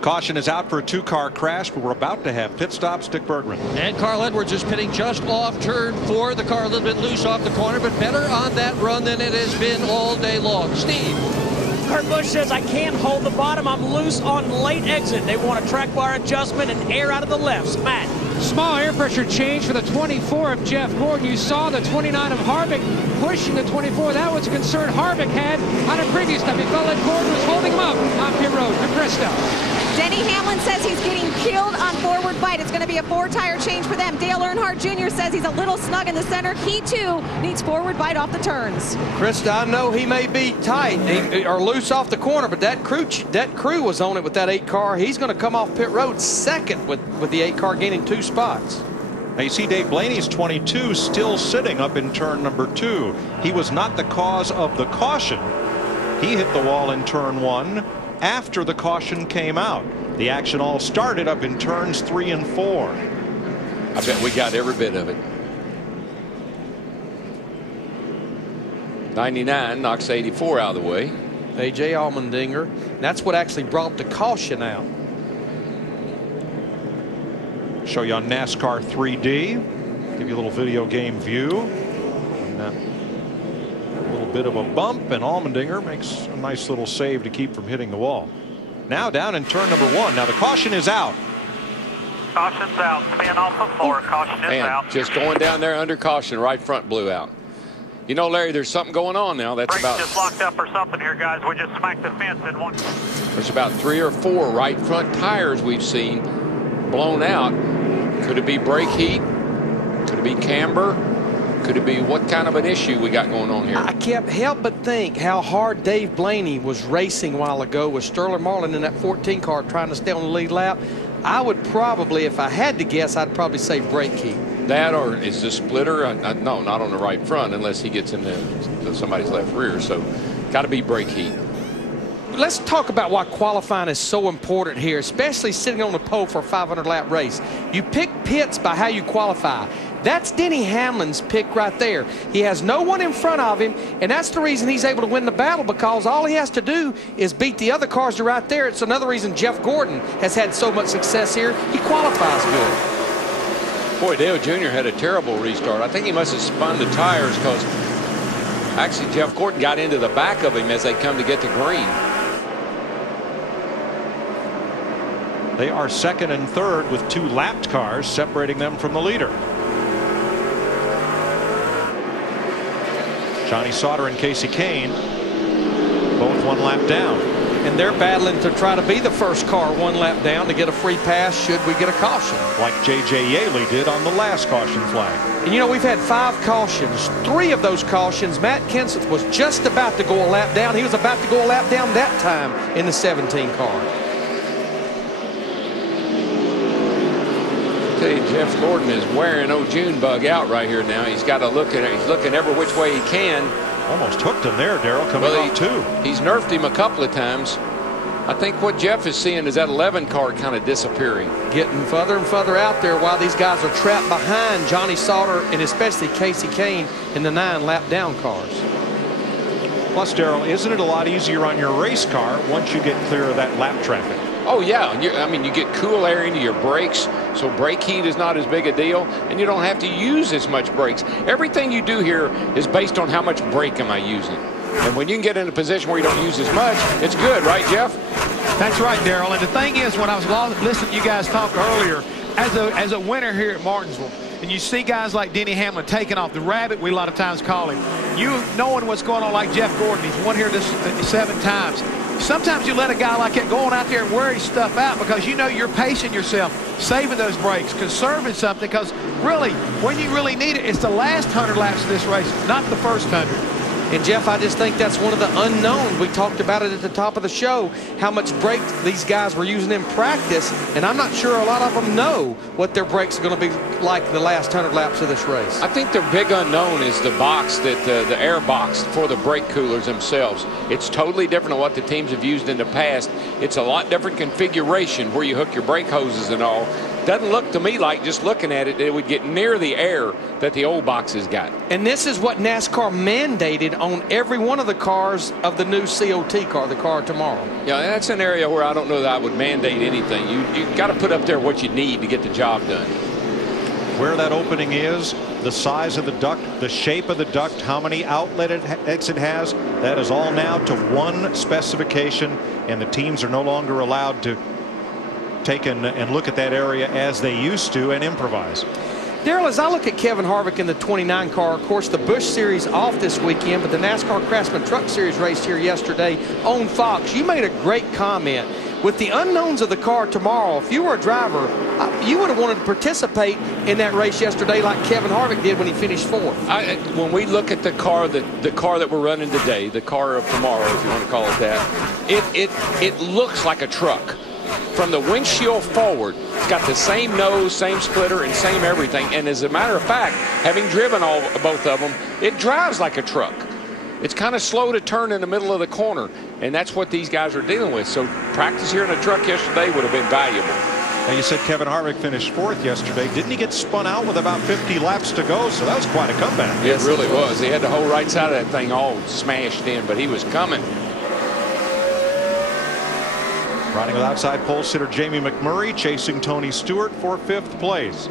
Caution is out for a two-car crash, but we're about to have pit stops. Dick Bergman. And Carl Edwards is pitting just off turn 4. The car a little bit loose off the corner, but better on that run than it has been all day long. Steve. Kurt Busch says, I can't hold the bottom. I'm loose on late exit. They want a track bar adjustment and air out of the lefts. Matt. Small air pressure change for the 24 of Jeff Gordon. You saw the 29 of Harvick pushing the 24. That was a concern Harvick had on a previous time. He felt like Gordon was holding him up on pit road for Krista. Denny Hamlin says he's getting killed on forward bite. It's going to be a 4-tire change for them. Dale Earnhardt Jr. says he's a little snug in the center. He, too, needs forward bite off the turns. Krista, I know he may be tight or loose off the corner, but that crew was on it with that 8 car. He's going to come off pit road second with the 8 car gaining 2 spots. Now you see Dave Blaney's 22 still sitting up in turn number 2. He was not the cause of the caution. He hit the wall in turn 1 after the caution came out. The action all started up in turns 3 and 4. I bet we got every bit of it. 99 knocks 84 out of the way. A.J. Allmendinger. That's what actually brought the caution out. Show you on NASCAR 3D. Give you a little video game view. And a little bit of a bump, and Allmendinger makes a nice little save to keep from hitting the wall. Now down in turn number 1. Now the caution is out. Caution's out. Spin off of 4. Caution is out. Just going down there under caution. Right front blew out. You know, Larry, there's something going on now. That's Brakes about just locked up or something here, guys. We just smacked the fence in one. There's about 3 or 4 right front tires we've seen blown out. Could it be brake heat? Could it be camber? Could it be what kind of an issue we got going on here? I can't help but think how hard Dave Blaney was racing a while ago with Sterling Marlin in that 14 car trying to stay on the lead lap. I would probably, if I had to guess, I'd probably say brake heat. That, or is the splitter? No, not on the right front unless he gets into somebody's left rear. So got to be brake heat. Let's talk about why qualifying is so important here, especially sitting on the pole for a 500-lap race. You pick pits by how you qualify. That's Denny Hamlin's pick right there. He has no one in front of him, and that's the reason he's able to win the battle, because all he has to do is beat the other cars that are right there. It's another reason Jeff Gordon has had so much success here. He qualifies good. Boy, Dale Jr. had a terrible restart. I think he must have spun the tires because actually Jeff Gordon got into the back of him as they come to get to green. They are second and third with 2 lapped cars separating them from the leader. Johnny Sauter and Casey Kane both 1 lap down. And they're battling to try to be the first car 1 lap down to get a free pass should we get a caution. Like J.J. Yaley did on the last caution flag. And you know, we've had 5 cautions. 3 of those cautions, Matt Kenseth was just about to go a lap down. He was about to go a lap down that time in the 17 car. I tell you, Jeff Gordon is wearing old Junebug out right here now. He's got to look at it. He's looking every which way he can. Almost hooked him there, Darrell, coming off 2. He's nerfed him a couple of times. I think what Jeff is seeing is that 11 car kind of disappearing. Getting further and further out there while these guys are trapped behind Johnny Sauter and especially Casey Kane in the 9 lap down cars. Plus, Darrell, isn't it a lot easier on your race car once you get clear of that lap traffic? Oh, yeah. I mean, you get cool air into your brakes, so brake heat is not as big a deal, and you don't have to use as much brakes. Everything you do here is based on how much brake am I using. And when you can get in a position where you don't use as much, it's good, right, Jeff? That's right, Darrell. And the thing is, when I was listening to you guys talk earlier, as a winner here at Martinsville, and you see guys like Denny Hamlin taking off the rabbit, we a lot of times call him. You knowing what's going on like Jeff Gordon, he's won here this 7 times. Sometimes you let a guy like that going out there and wear his stuff out because you know you're pacing yourself, saving those brakes, conserving something, because really, when you really need it, it's the last 100 laps of this race, not the first 100. And Jeff, I just think that's one of the unknowns. We talked about it at the top of the show, how much brake these guys were using in practice, and I'm not sure a lot of them know what their brakes are going to be like the last 100 laps of this race. I think the big unknown is the box, that the air box for the brake coolers themselves. It's totally different than what the teams have used in the past. It's a lot different configuration where you hook your brake hoses and all. doesn't look to me like, just looking at it, it would get near the air that the old boxes got. And this is what NASCAR mandated on every one of the cars of the new COT car, the car tomorrow. Yeah, that's an area where I don't know that I would mandate anything. You got to put up there what you need to get the job done. Where that opening is, the size of the duct, the shape of the duct, how many outlet exit has, that is all now to one specification, and the teams are no longer allowed to take and look at that area as they used to and improvise. Darrell, as I look at Kevin Harvick in the 29 car, of course the Busch Series off this weekend, but the NASCAR Craftsman Truck Series raced here yesterday on Fox. You made a great comment. With the unknowns of the car tomorrow, if you were a driver, you would have wanted to participate in that race yesterday like Kevin Harvick did when he finished fourth. When we look at the car that we're running today, the car of tomorrow, if you want to call it that, it looks like a truck. From the windshield forward, it's got the same nose, same splitter, and same everything. And as a matter of fact, having driven both of them, it drives like a truck. It's kind of slow to turn in the middle of the corner, and that's what these guys are dealing with. So practice here in a truck yesterday would have been valuable. Now you said Kevin Harvick finished fourth yesterday. Didn't he get spun out with about 50 laps to go? So that was quite a comeback. It really was. He had the whole right side of that thing all smashed in, but he was coming. Riding with outside pole sitter Jamie McMurray, chasing Tony Stewart for fifth place.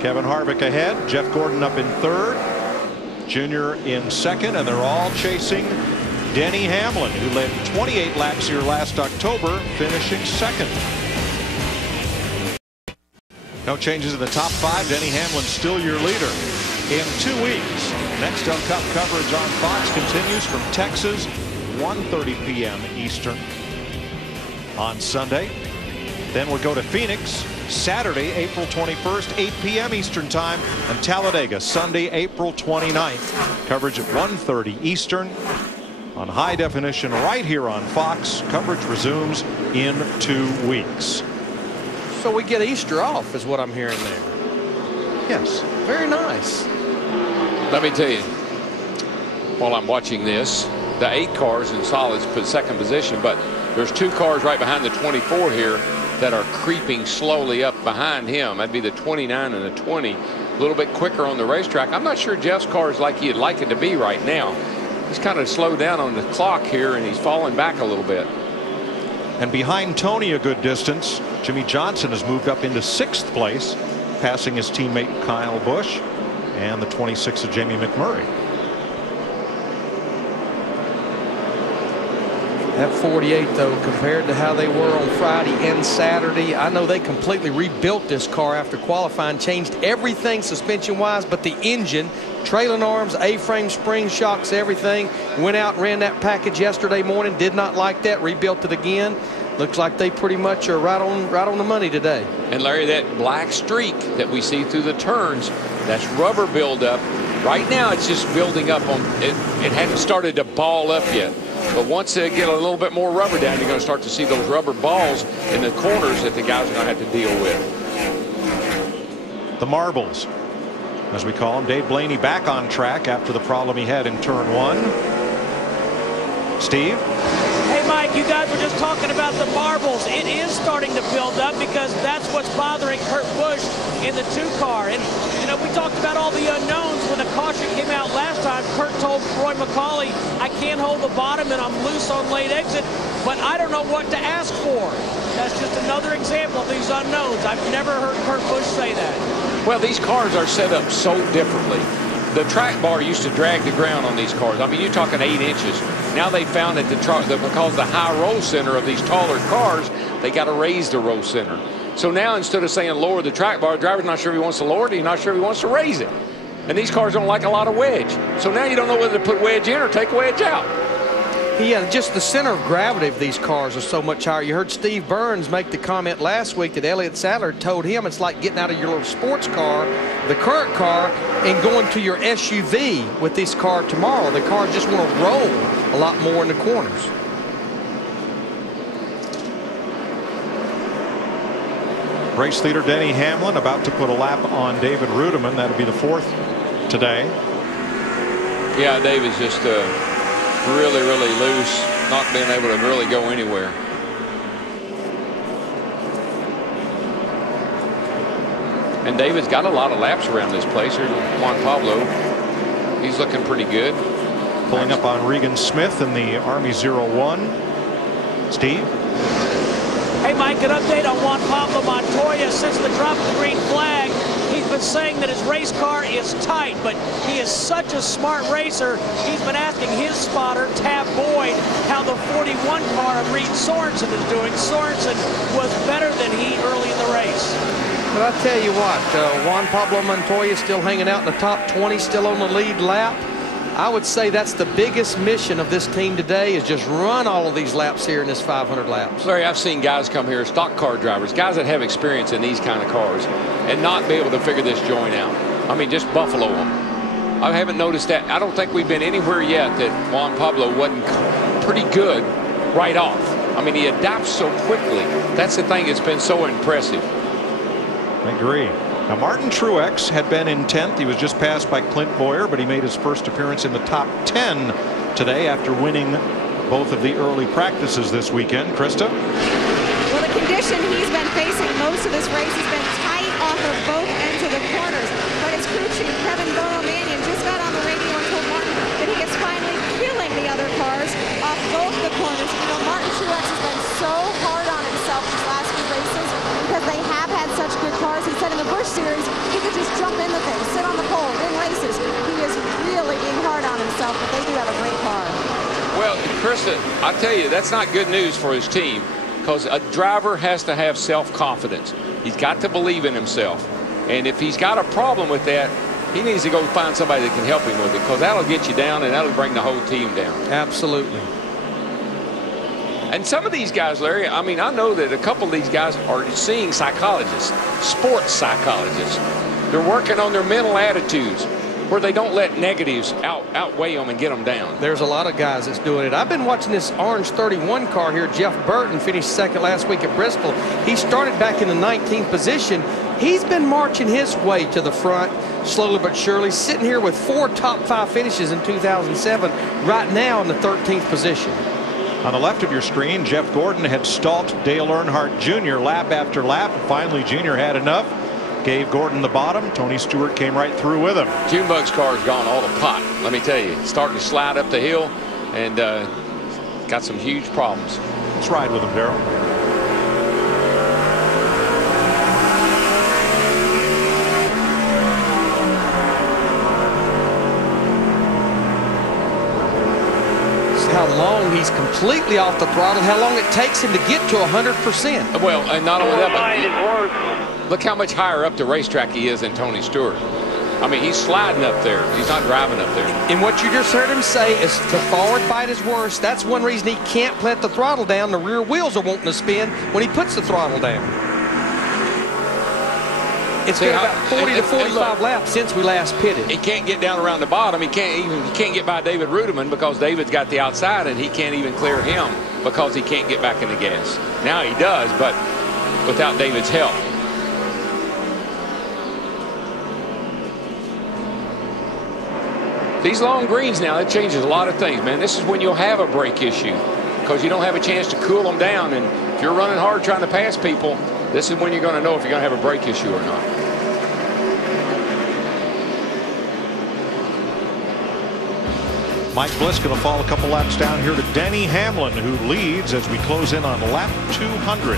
Kevin Harvick ahead, Jeff Gordon up in third, Junior in second, and they're all chasing Denny Hamlin, who led 28 laps here last October, finishing second. No changes in the top five. Denny Hamlin still your leader. In 2 weeks, Next Up Cup coverage on Fox continues from Texas, 1:30 p.m. Eastern on Sunday. Then we'll go to Phoenix Saturday, April 21st, 8 p.m. Eastern time, and Talladega Sunday, April 29th. Coverage at 1:30 Eastern on high definition right here on Fox. Coverage resumes in 2 weeks. So we get Easter off is what I'm hearing there. Yes. Very nice. Let me tell you, while I'm watching this, the 8 cars in solids put second position, but there's 2 cars right behind the 24 here that are creeping slowly up behind him. That'd be the 29 and the 20. A little bit quicker on the racetrack. I'm not sure Jeff's car is like he'd like it to be right now. He's kind of slowed down on the clock here, and he's falling back a little bit. And behind Tony a good distance, Jimmy Johnson has moved up into 6th place, passing his teammate Kyle Busch and the 26 of Jamie McMurray. That 48, though, compared to how they were on Friday and Saturday, I know they completely rebuilt this car after qualifying, changed everything suspension-wise, but the engine, trailing arms, A-frame, spring shocks, everything. Went out and ran that package yesterday morning. Did not like that. Rebuilt it again. Looks like they pretty much are right on the money today. And Larry, that black streak that we see through the turns, that's rubber buildup. Right now, it's just building up on it. It hadn't started to ball up yet. But once they get a little bit more rubber down, you're going to start to see those rubber balls in the corners that the guys are going to have to deal with. The marbles, as we call them. Dave Blaney back on track after the problem he had in turn 1. Steve? Hey, Mike, you guys were just talking about the marbles. It is starting to build up because that's what's bothering Kurt Busch in the 2 car. And, you know, we talked about all the unknowns. When the caution came out last time, Kurt told Roy McCauley, I can't hold the bottom and I'm loose on late exit, but I don't know what to ask for. That's just another example of these unknowns. I've never heard Kurt Busch say that. Well, these cars are set up so differently. The track bar used to drag the ground on these cars. I mean, you're talking 8 inches. Now they found that because the high roll center of these taller cars, they got to raise the roll center. So now instead of saying lower the track bar, the driver's not sure if he wants to lower it, he's not sure if he wants to raise it. And these cars don't like a lot of wedge. So now you don't know whether to put wedge in or take wedge out. Yeah, just the center of gravity of these cars are so much higher. You heard Steve Burns make the comment last week that Elliott Sadler told him it's like getting out of your little sports car, the current car, and going to your SUV with this car tomorrow. The cars just want to roll a lot more in the corners. Race leader Denny Hamlin about to put a lap on David Rudiman. That'll be the 4th today. Yeah, David's just really loose, not being able to really go anywhere. And David's got a lot of laps around this place. Here's Juan Pablo. He's looking pretty good. Pulling up on Regan Smith in the Army 01. Steve? Hey, Mike, an update on Juan Pablo Montoya. Since the drop of the green flag, he's been saying that his race car is tight, but he is such a smart racer. He's been asking his spotter, Tab Boyd, how the 41 car of Reed Sorensen is doing. Sorensen was better than he early in the race. But I tell you what, Juan Pablo Montoya is still hanging out in the top 20, still on the lead lap. I would say that's the biggest mission of this team today, is just run all of these laps here in this 500 laps. Larry, I've seen guys come here, stock car drivers, guys that have experience in these kind of cars, and not be able to figure this joint out. I mean, just buffalo them. I haven't noticed that. I don't think we've been anywhere yet that Juan Pablo wasn't pretty good right off. I mean, he adapts so quickly. That's the thing that's been so impressive. I agree. Now, Martin Truex had been in 10th. He was just passed by Clint Boyer, but he made his first appearance in the top 10 today after winning both of the early practices this weekend. Krista? Well, the condition he's been facing most of this race has been tight off of both ends of the corners. But his crew chief, Kevin Bono-Mannion, just got on the radio and told Martin that he is finally killing the other cars off both the corners. You know, Martin Truex has been so hard on himself these last few races because they have had such good cars. He said in the Busch Series, he could just jump into things, sit on the pole, win races. He is really being hard on himself, but they do have a great car. Well, Krista, I tell you, that's not good news for his team, because a driver has to have self-confidence. He's got to believe in himself. And if he's got a problem with that, he needs to go find somebody that can help him with it, because that'll get you down and that'll bring the whole team down. Absolutely. And some of these guys, Larry, I mean, I know that a couple of these guys are seeing psychologists, sports psychologists. They're working on their mental attitudes where they don't let negatives outweigh them and get them down. There's a lot of guys that's doing it. I've been watching this orange 31 car here. Jeff Burton finished second last week at Bristol. He started back in the 19th position. He's been marching his way to the front slowly but surely, sitting here with 4 top 5 finishes in 2007, right now in the 13th position. On the left of your screen, Jeff Gordon had stalked Dale Earnhardt Jr. lap after lap. Finally, Jr. had enough. Gave Gordon the bottom. Tony Stewart came right through with him. Junebug's car's gone all to pot. Let me tell you, it's starting to slide up the hill and got some huge problems. Let's ride with him, Darrell. How long he's completely off the throttle, how long it takes him to get to 100%. Well, and not only that, but look how much higher up the racetrack he is than Tony Stewart. I mean, he's sliding up there. He's not driving up there. And what you just heard him say is the forward bite is worse. That's one reason he can't let the throttle down. The rear wheels are wanting to spin when he puts the throttle down. It's been about 40 to 45 laps since we last pitted. He can't get down around the bottom. He can't get by David Rudiman because David's got the outside and he can't even clear him because he can't get back in the gas. Now he does, but without David's help. These long greens now, that changes a lot of things, man. This is when you'll have a brake issue because you don't have a chance to cool them down. And if you're running hard trying to pass people, this is when you're going to know if you're going to have a brake issue or not. Mike Bliss going to fall a couple laps down here to Denny Hamlin, who leads as we close in on lap 200.